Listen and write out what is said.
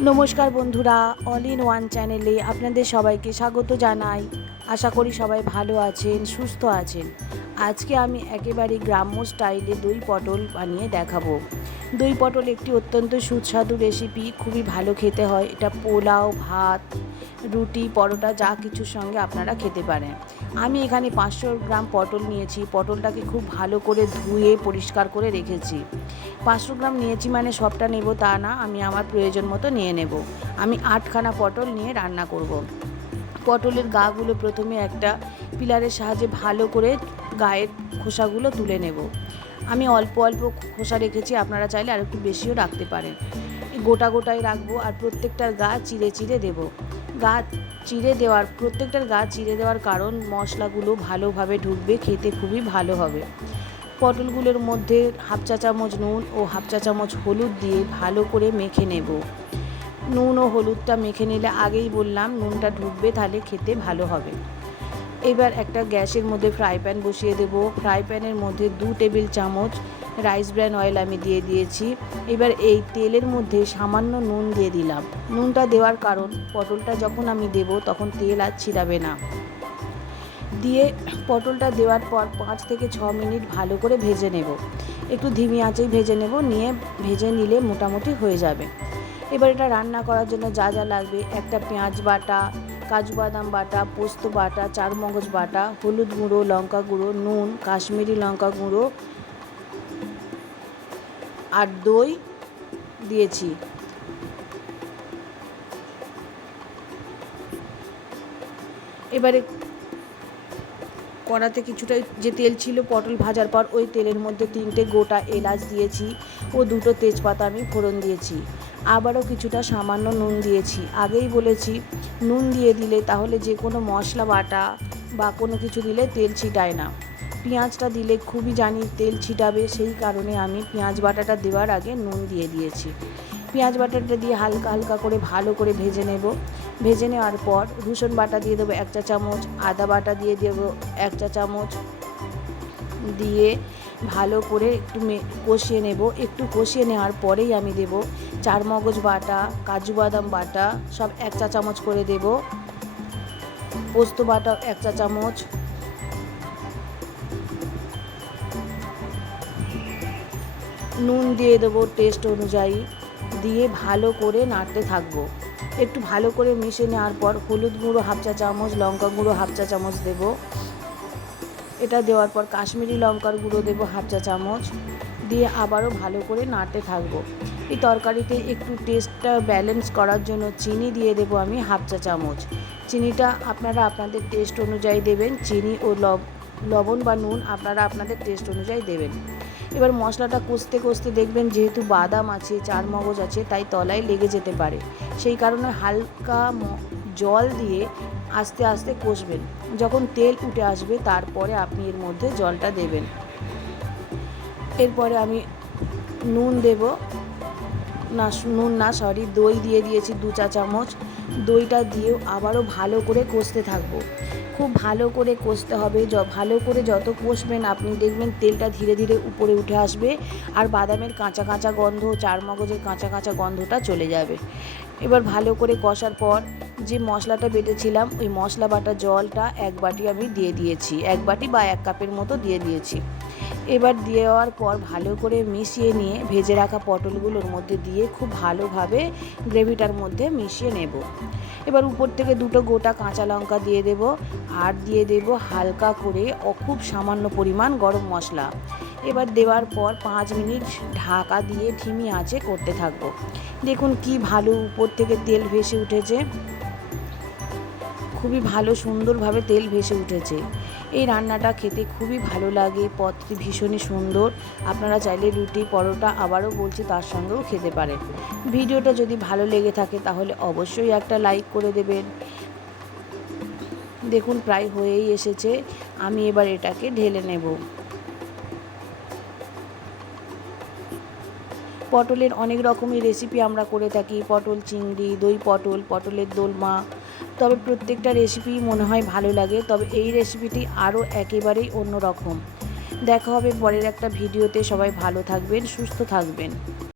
নমস্কার বন্ধুরা all in one চ্যানেলে আপনাদের সবাইকে স্বাগত জানাই। আশা করি সবাই ভালো আছেন, সুস্থ আছেন। আজকে আমি একেবারে গ্রাম্য স্টাইলে দই পটল বানিয়ে দেখাবো। দই পটল একটি অত্যন্ত সুস্বাদু রেসিপি খুবই ভালো খেতে হয়। এটা পোলাও, ভাত, রুটি, পরোটা, যা কিছুর সঙ্গে আপনারা খেতে পারেন। আমি এখানে পাঁচশো গ্রাম পটল নিয়েছি। পটলটাকে খুব ভালো করে ধুয়ে পরিষ্কার করে রেখেছি। পাঁচশো গ্রাম নিয়েছি মানে সবটা নেব তা না, আমি আমার প্রয়োজন মতো নিয়ে নেব। আমি আটখানা পটল নিয়ে রান্না করব। পটলের গাগুলো প্রথমে একটা পিলারের সাহায্যে ভালো করে গায়ের খোসাগুলো তুলে নেব। আমি অল্প অল্প খোসা রেখেছি, আপনারা চাইলে আর একটু বেশিও রাখতে পারেন। গোটা গোটাই রাখব আর প্রত্যেকটার গা চিড়ে চিড়ে দেবো। গা চিড়ে দেওয়ার, প্রত্যেকটার গা চিড়ে দেওয়ার কারণ মশলাগুলো ভালোভাবে ঢুকবে, খেতে খুবই ভালো হবে। পটলগুলোর মধ্যে হাফ চা চামচ নুন ও হাফ চা চামচ হলুদ দিয়ে ভালো করে মেখে নেব। নুন ও হলুদটা মেখে নিলে আগেই বললাম, নুনটা ঢুকবে তাহলে খেতে ভালো হবে। এবার একটা গ্যাসের মধ্যে ফ্রাই প্যান বসিয়ে দেব। ফ্রাই প্যানের মধ্যে দু টেবিল চামচ রাইস ব্র্যান অয়েল আমি দিয়ে দিয়েছি। এবার এই তেলের মধ্যে সামান্য নুন দিয়ে দিলাম। নুনটা দেওয়ার কারণ, পটলটা যখন আমি দেব তখন তেল আর ছিটাবে না। দিয়ে পটলটা দেওয়ার পর পাঁচ থেকে ছ মিনিট ভালো করে ভেজে নেব। একটু ধিমি আঁচেই ভেজে নেব, নিয়ে ভেজে নিলে মোটামুটি হয়ে যাবে। এবার এটা রান্না করার জন্য যা যা লাগবে, একটা পেঁয়াজ বাটা কাজু বাদাম বাটা, পোস্ত বাটা চার মগজ বাটা, হলুদ গুঁড়ো, লঙ্কা গুঁড়ো, নুন, কাশ্মীরি লঙ্কা গুঁড়ো আর দই দিয়েছি। এবারে কড়াতে কিছুটা যে তেল ছিল, পটল ভাজার পর ওই তেলের মধ্যে তিনটে গোটা এলাচ দিয়েছি ও দুটো তেজপাতা আমি ফোড়ন দিয়েছি। আবারও কিছুটা সামান্য নুন দিয়েছি। আগেই বলেছি, নুন দিয়ে দিলে তাহলে যে কোনো মশলা বাটা বা কোনো কিছু দিলে তেল ছিটায় না। পেঁয়াজটা দিলে খুবই জানি তেল ছিটাবে, সেই কারণে আমি পেঁয়াজ বাটাটা দেওয়ার আগে নুন দিয়ে দিয়েছি। পেঁয়াজ বাটাটা দিয়ে হালকা হালকা করে ভালো করে ভেজে নেব। ভেজে নেওয়ার পর রসুন বাটা দিয়ে দেবো এক চা চামচ, আদা বাটা দিয়ে দেবো এক চা চামচ, দিয়ে ভালো করে একটু কষিয়ে নেব। একটু কষিয়ে নেওয়ার পরেই আমি দেব চার মগজ বাটা, কাজু বাদাম বাটা, সব এক চা চামচ করে দেব। পোস্ত বাটা এক চা চামচ। নুন দিয়ে দেবো টেস্ট অনুযায়ী। দিয়ে ভালো করে নাড়তে থাকব। একটু ভালো করে মিশে নেওয়ার পর হলুদ গুঁড়ো হাফ চা চামচ, লঙ্কা গুঁড়ো হাফ চা চামচ দেবো। এটা দেওয়ার পর কাশ্মীরি লঙ্কার গুঁড়ো দেবো হাফ চা চামচ। দিয়ে আবারও ভালো করে নাড়তে থাকব। এই তরকারিতে একটু টেস্টটা ব্যালেন্স করার জন্য চিনি দিয়ে দেবো আমি হাফ চা চামচ। চিনিটা আপনারা আপনাদের টেস্ট অনুযায়ী দেবেন। চিনি ও লবণ বা নুন আপনারা আপনাদের টেস্ট অনুযায়ী দেবেন। এবার মশলাটা কষতে কষতে দেখবেন যেহেতু বাদাম আছে চার মগজ আছে, তাই তলায় লেগে যেতে পারে। সেই কারণে হালকা জল দিয়ে আস্তে আস্তে কষবেন। যখন তেল উঠে আসবে তারপরে আপনি এর মধ্যে জলটা দেবেন। এরপরে আমি নুন দেব। না, নুন না, সরি, দই দিয়ে দিয়েছি দু চা চামচ। দইটা দিয়েও আবারও ভালো করে কষতে থাকব। খুব ভালো করে কষতে হবে ভালো করে যত কষবেন আপনি দেখবেন তেলটা ধীরে ধীরে উপরে উঠে আসবে আর বাদামের কাঁচা কাঁচা গন্ধ, চার মগজের কাঁচা কাঁচা গন্ধটা চলে যাবে। এবার ভালো করে কষার পর যে মশলাটা বেটেছিলাম, ওই মশলা বাটা জলটা এক বাটি আমি দিয়ে দিয়েছি, এক বাটি বা এক কাপের মতো দিয়ে দিয়েছি। এবার দেওয়ার পর ভালো করে মিশিয়ে নিয়ে ভেজে রাখা পটলগুলোর মধ্যে দিয়ে খুব ভালোভাবে গ্রেভিটার মধ্যে মিশিয়ে নেব। এবার উপর থেকে দুটো গোটা কাঁচা লঙ্কা দিয়ে দেব আর দিয়ে দেব হালকা করে খুব সামান্য পরিমাণ গরম মশলা। এবার দেওয়ার পর পাঁচ মিনিট ঢাকা দিয়ে ঢিমি আঁচে করতে থাকব। দেখুন কি ভালো উপর থেকে তেল ভেসে উঠেছে। খুবই ভালো, সুন্দরভাবে তেল ভেসে উঠেছে। এই রান্নাটা খেতে খুবই ভালো লাগে পথটি ভীষণই সুন্দর। আপনারা চাইলে রুটি, পরোটা আবারও বলছি তার সঙ্গেও খেতে পারেন। ভিডিওটা যদি ভালো লেগে থাকে তাহলে অবশ্যই একটা লাইক করে দেবেন। দেখুন প্রায় হয়েই এসেছে, আমি এবার এটাকে ঢেলে নেব। পটলের অনেক রকমের রেসিপি আমরা করে থাকি। পটল চিংড়ি, দই পটল, পটলের দোলমা তবে প্রত্যেকটা রেসিপি মনে হয় ভালো লাগে, তবে এই রেসিপিটি আরও একেবারেই অন্য রকম দেখা হবে পরের একটা ভিডিওতে, সবাই ভালো থাকবেন, সুস্থ থাকবেন।